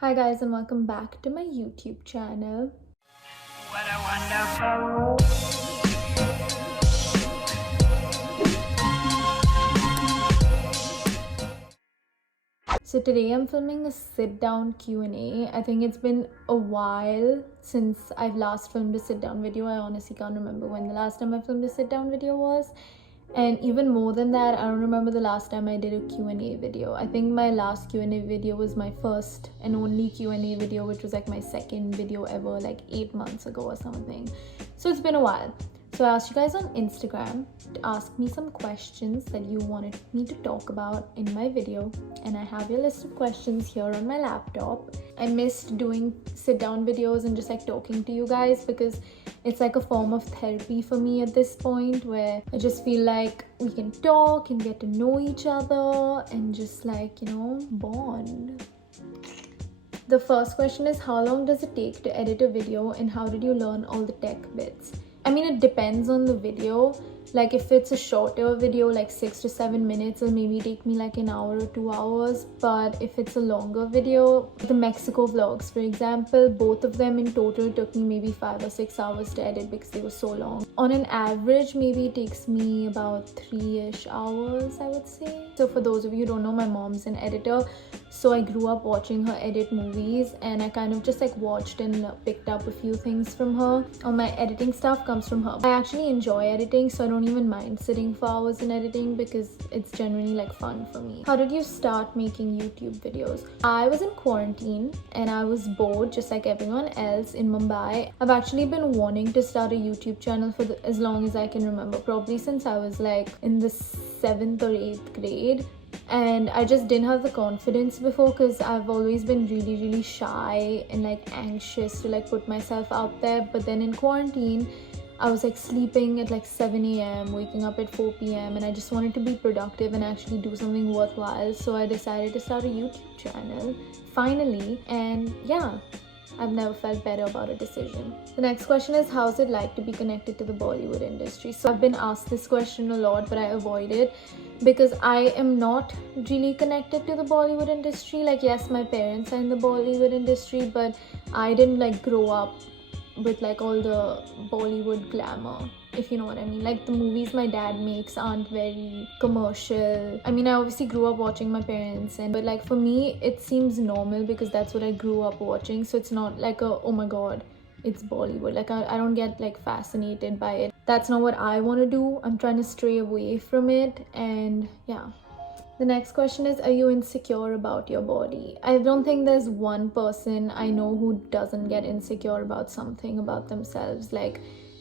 Hi guys, and welcome back to my YouTube channel. What a wonderful. So today I'm filming a sit down Q&A. I think it's been a while since I've last filmed a sit down video. I honestly can't remember when the last time I filmed a sit down video was. And even more than that, I don't remember the last time I did a Q&A video. I think my last Q&A video was my first and only Q&A video, which was like my second video ever, like 8 months ago or something. So it's been a while. So I asked you guys on Instagram to ask me some questions that you wanted me to talk about in my video, and I have your list of questions here on my laptop. I missed doing sit down videos and just like talking to you guys because it's like a form of therapy for me at this point, where I just feel like we can talk and get to know each other and just like, bond. The first question is, how long does it take to edit a video and how did you learn all the tech bits? I mean, it depends on the video. Like if it's a shorter video, like 6 to 7 minutes, it'll maybe take me like an hour or 2 hours. But if it's a longer video, the Mexico vlogs, for example, both of them in total took me maybe 5 or 6 hours to edit because they were so long. On an average, maybe it takes me about 3-ish hours, I would say. So for those of you who don't know, my mom's an editor. So I grew up watching her edit movies, and I kind of just like watched and picked up a few things from her. All my editing stuff comes from her. I actually enjoy editing, so I don't even mind sitting for hours in editing because it's generally like fun for me. How did you start making YouTube videos? I was in quarantine and I was bored just like everyone else in Mumbai. I've actually been wanting to start a YouTube channel for as long as I can remember, probably since I was like in the 7th or 8th grade. And I just didn't have the confidence before because I've always been really shy and like anxious to like put myself out there. But then in quarantine, I was like sleeping at like 7 a.m, waking up at 4 p.m, and I just wanted to be productive and actually do something worthwhile. So I decided to start a YouTube channel finally, and yeah, I've never felt better about a decision. The next question is, how's it like to be connected to the Bollywood industry? So I've been asked this question a lot, but I avoid it because I am not really connected to the Bollywood industry. Like, yes, my parents are in the Bollywood industry, but I didn't like grow up with like all the Bollywood glamour, if you know what I mean. Like the movies my dad makes aren't very commercial. I mean, I obviously grew up watching my parents, but like for me it seems normal because that's what I grew up watching. So it's not like a, oh my god, it's Bollywood. Like I don't get like fascinated by it. That's not what I want to do. I'm trying to stray away from it. And yeah, the next question is, are you insecure about your body? I don't think there's one person I know who doesn't get insecure about something about themselves. Like,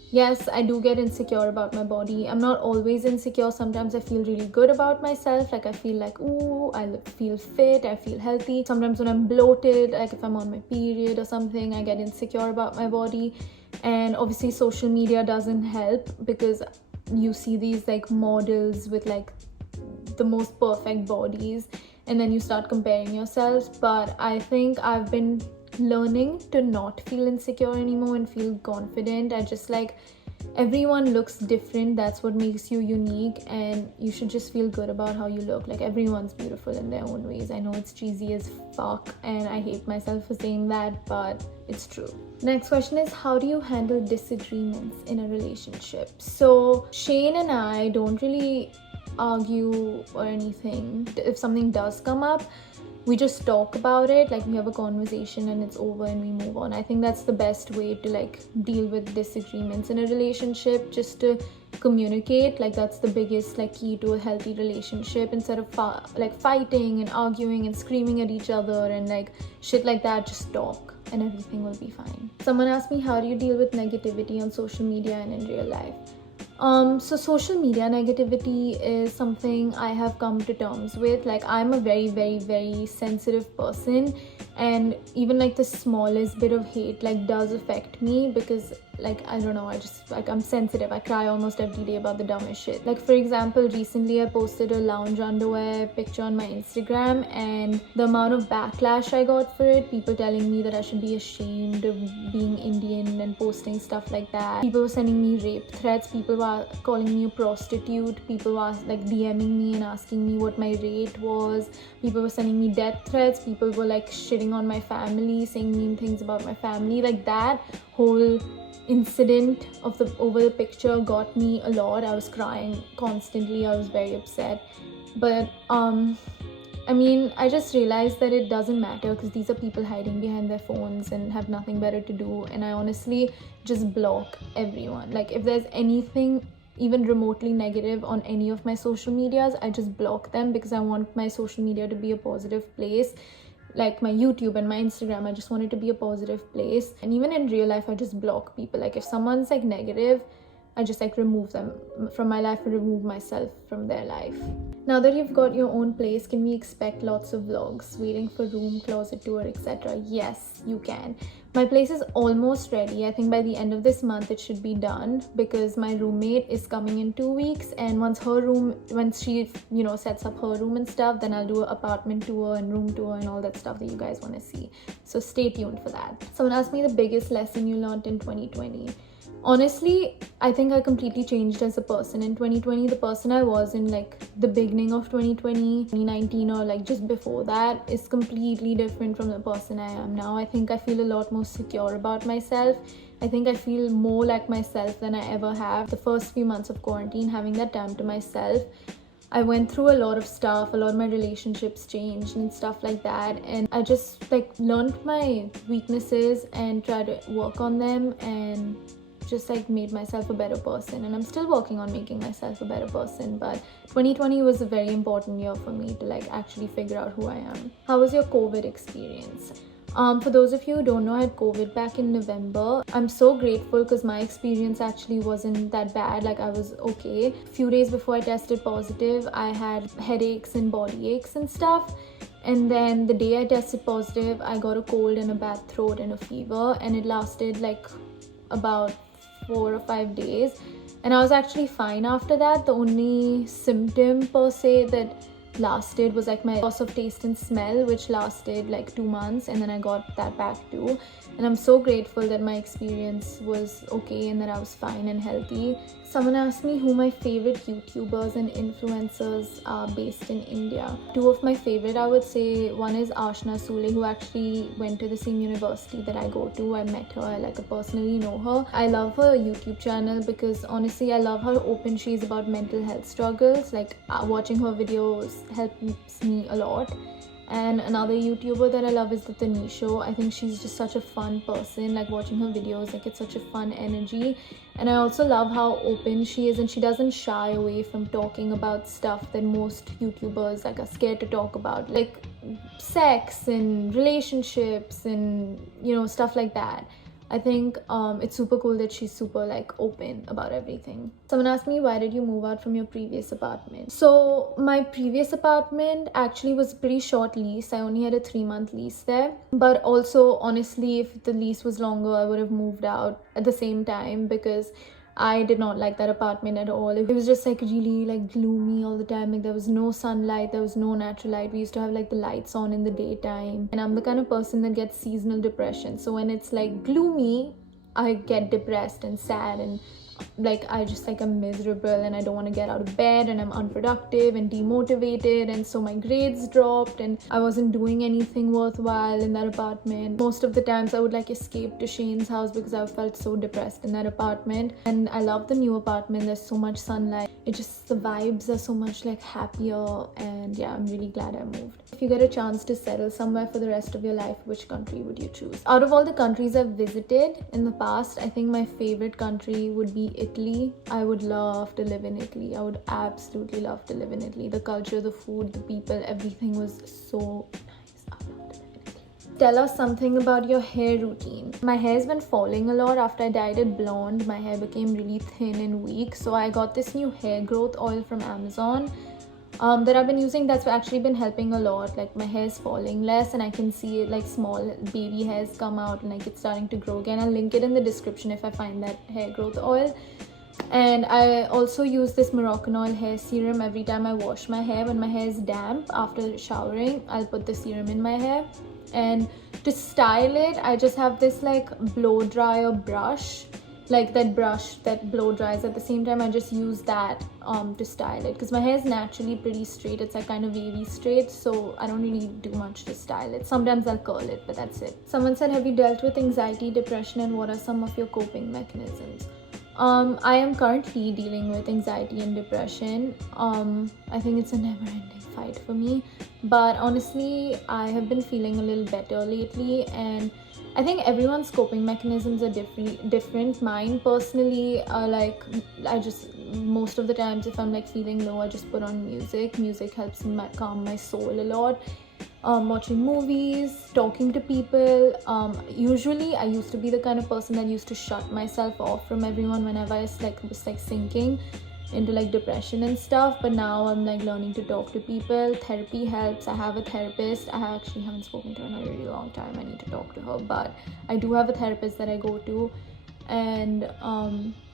yes, I do get insecure about my body. I'm not always insecure. Sometimes I feel really good about myself. Like I feel like, ooh, I feel fit, I feel healthy. Sometimes when I'm bloated, like if I'm on my period or something, I get insecure about my body. And obviously social media doesn't help because you see these like models with like the most perfect bodies, and then you start comparing yourselves. But I think I've been learning to not feel insecure anymore and feel confident. I just like, everyone looks different. That's what makes you unique, and you should just feel good about how you look. Like everyone's beautiful in their own ways. I know it's cheesy as fuck and I hate myself for saying that, but it's true. Next question is, how do you handle disagreements in a relationship? So Shane and I don't really argue or anything. If something does come up, we just talk about it. Like we have a conversation and it's over and we move on. I think that's the best way to like deal with disagreements in a relationship, just to communicate. Like that's the biggest like key to a healthy relationship. Instead of like fighting and arguing and screaming at each other and like shit like that, just talk and everything will be fine. Someone asked me, how do you deal with negativity on social media and in real life? So social media negativity is something I have come to terms with. Like I'm a very sensitive person, and even like the smallest bit of hate like does affect me because like, I don't know, I just, like, I'm sensitive. I cry almost every day about the dumbest shit. Like, for example, recently I posted a lounge underwear picture on my Instagram, and the amount of backlash I got for it, people telling me that I should be ashamed of being Indian and posting stuff like that. People were sending me rape threats, people were calling me a prostitute, people were like DMing me and asking me what my rate was, people were sending me death threats, people were like shitting on my family, saying mean things about my family. Like, that whole incident of over the picture got me a lot. I was crying constantly, I was very upset. But I mean, I just realized that it doesn't matter, because these are people hiding behind their phones and have nothing better to do. And I honestly just block everyone. Like, if there's anything even remotely negative on any of my social medias, I just block them, because I want my social media to be a positive place. Like my YouTube and my Instagram, I just want it to be a positive place. And even in real life, I just block people. Like, if someone's like negative, I just like remove them from my life and remove myself from their life. Now that you've got your own place, can we expect lots of vlogs, waiting for room, closet tour, etc.? Yes, you can. My place is almost ready. I think by the end of this month it should be done, because my roommate is coming in 2 weeks, and once she, you know, sets up her room and stuff, then I'll do an apartment tour and room tour and all that stuff that you guys want to see. So stay tuned for that. Someone asked me the biggest lesson you learned in 2020. Honestly, I think I completely changed as a person in 2020. The person I was in like the beginning of 2020, 2019, or like just before that is completely different from the person I am now. I think I feel a lot more secure about myself. I think I feel more like myself than I ever have. The first few months of quarantine, having that time to myself, I went through a lot of stuff, a lot of my relationships changed and stuff like that, and I just like learned my weaknesses and tried to work on them, and just like made myself a better person. And I'm still working on making myself a better person, but 2020 was a very important year for me to like actually figure out who I am. How was your COVID experience? For those of you who don't know, I had COVID back in November. I'm so grateful, because my experience actually wasn't that bad. Like, I was okay. A few days before I tested positive, I had headaches and body aches and stuff. And then the day I tested positive, I got a cold and a bad throat and a fever, and it lasted like about 4 or 5 days, and I was actually fine after that. The only symptom per se that lasted was like my loss of taste and smell, which lasted like 2 months, and then I got that back too. And I'm so grateful that my experience was okay and that I was fine and healthy. Someone asked me who my favorite YouTubers and influencers are based in India. 2 of my favorite, I would say, one is Ashna Sule, who actually went to the same university that I go to. I met her, I like personally know her. I love her YouTube channel because honestly I love how open she is about mental health struggles. Like, watching her videos helps me a lot. And another YouTuber that I love is the Tanisho. I think she's just such a fun person. Like, watching her videos, like, it's such a fun energy. And I also love how open she is, and she doesn't shy away from talking about stuff that most YouTubers like are scared to talk about, like sex and relationships and, you know, stuff like that. I think it's super cool that she's super like open about everything. Someone asked me, why did you move out from your previous apartment? So my previous apartment actually was a pretty short lease. I only had a 3-month lease there. But also, honestly, if the lease was longer, I would have moved out at the same time, because I did not like that apartment at all. It was just like really like gloomy all the time. Like, there was no sunlight, there was no natural light. We used to have like the lights on in the daytime, and I'm the kind of person that gets seasonal depression. So when it's like gloomy, I get depressed and sad, and like I just like I'm miserable and I don't want to get out of bed, and I'm unproductive and demotivated, and so my grades dropped and I wasn't doing anything worthwhile in that apartment. Most of the times I would like escape to Shane's house because I felt so depressed in that apartment. And I love the new apartment. There's so much sunlight. It just, the vibes are so much like happier, and yeah, I'm really glad I moved. If you get a chance to settle somewhere for the rest of your life, which country would you choose? Out of all the countries I've visited in the past, I think my favorite country would be Italy. I would love to live in Italy. I would absolutely love to live in Italy. The culture, the food, the people, everything was so nice. I would love to live in Italy. Tell us something about your hair routine. My hair's been falling a lot. After I dyed it blonde, my hair became really thin and weak. So I got this new hair growth oil from Amazon. that I've been using, that's actually been helping a lot. Like my hair is falling less and I can see it, like small baby hairs come out and like it's starting to grow again. I'll link it in the description if I find that hair growth oil. And I also use this Moroccan oil hair serum every time I wash my hair. When my hair is damp after showering, I'll put the serum in my hair. And to style it, I just have this like blow dryer brush, like that brush that blow dries. At the same time, I just use that to style it, because my hair is naturally pretty straight. It's like kind of wavy straight, so I don't really do much to style it. Sometimes I'll curl it, but that's it. Someone said, have you dealt with anxiety, depression, and what are some of your coping mechanisms? I am currently dealing with anxiety and depression. I think it's a never-ending fight for me, but honestly I have been feeling a little better lately, and I think everyone's coping mechanisms are different. Mine personally are like, I just, most of the times if I'm like feeling low, I just put on music helps calm my soul a lot. Watching movies, talking to people. Usually I used to be the kind of person that used to shut myself off from everyone whenever I was sinking into like depression and stuff, but now I'm like learning to talk to people. Therapy helps. I have a therapist. I actually haven't spoken to her in a really long time. I need to talk to her, but I do have a therapist that I go to. And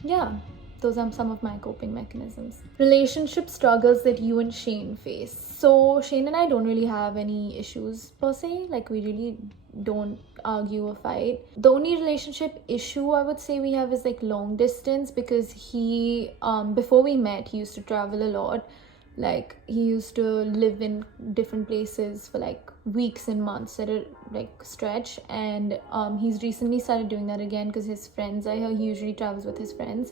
yeah, those are some of my coping mechanisms. Relationship struggles that you and Shane face. So Shane and I don't really have any issues per se. Like we really don't argue or fight. The only relationship issue I would say we have is like long distance, because he before we met, he used to travel a lot. Like he used to live in different places for like weeks and months at a like stretch, and he's recently started doing that again because his friends are here. He usually travels with his friends,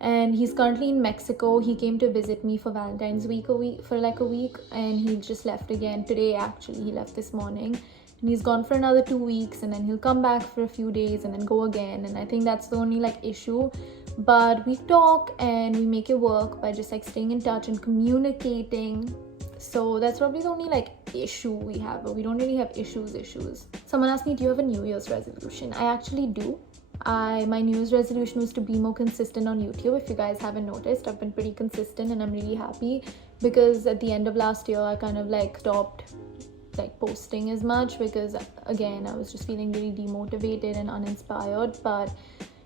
and he's currently in Mexico. He came to visit me for Valentine's week for like a week, and he just left again today. Actually, he left this morning, and he's gone for another 2 weeks, and then he'll come back for a few days and then go again. And I think that's the only like issue, but we talk and we make it work by just like staying in touch and communicating. So that's probably the only like issue we have, but we don't really have issues. Someone asked me, do you have a New Year's resolution? I actually do. My New Year's resolution was to be more consistent on YouTube. If you guys haven't noticed, I've been pretty consistent, and I'm really happy, because at the end of last year I kind of like stopped like posting as much, because again I was just feeling really demotivated and uninspired. But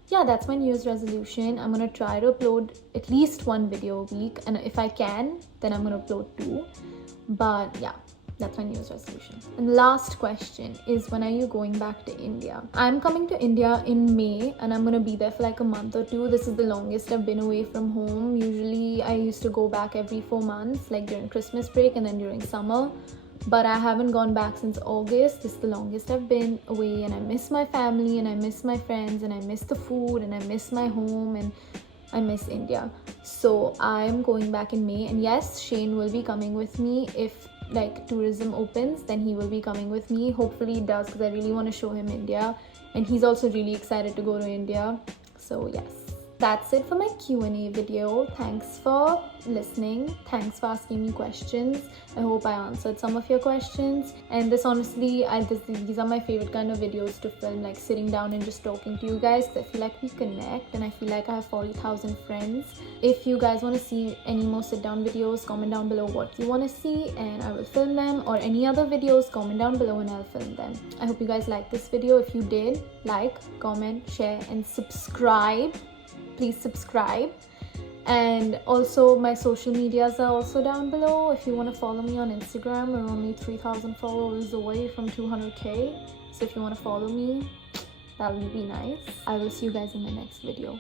yeah, that's my New Year's resolution. I'm gonna try to upload at least 1 video a week, and if I can, then I'm gonna upload 2. But yeah, that's my New Year's resolution. And the last question is, when are you going back to India? I'm coming to India in May, and I'm gonna be there for like a month or 2. This is the longest I've been away from home. Usually I used to go back every 4 months, like during Christmas break and then during summer, but I haven't gone back since August. This is the longest I've been away, and I miss my family, and I miss my friends, and I miss the food, and I miss my home, and I miss India. So I'm going back in May, and yes, Shane will be coming with me. If like tourism opens, then he will be coming with me. Hopefully it does, because I really want to show him India, and he's also really excited to go to India. So yes, that's it for my Q&A video. Thanks for listening. Thanks for asking me questions. I hope I answered some of your questions. And this honestly, these are my favorite kind of videos to film, like sitting down and just talking to you guys. I feel like we connect, and I feel like I have 40,000 friends. If you guys want to see any more sit down videos, comment down below what you want to see and I will film them, or any other videos, comment down below and I'll film them. I hope you guys liked this video. If you did, like, comment, share and subscribe. Please subscribe. And also my social medias are also down below. If you want to follow me on Instagram, we're only 3,000 followers away from 200k. So if you want to follow me, that would be nice. I will see you guys in my next video.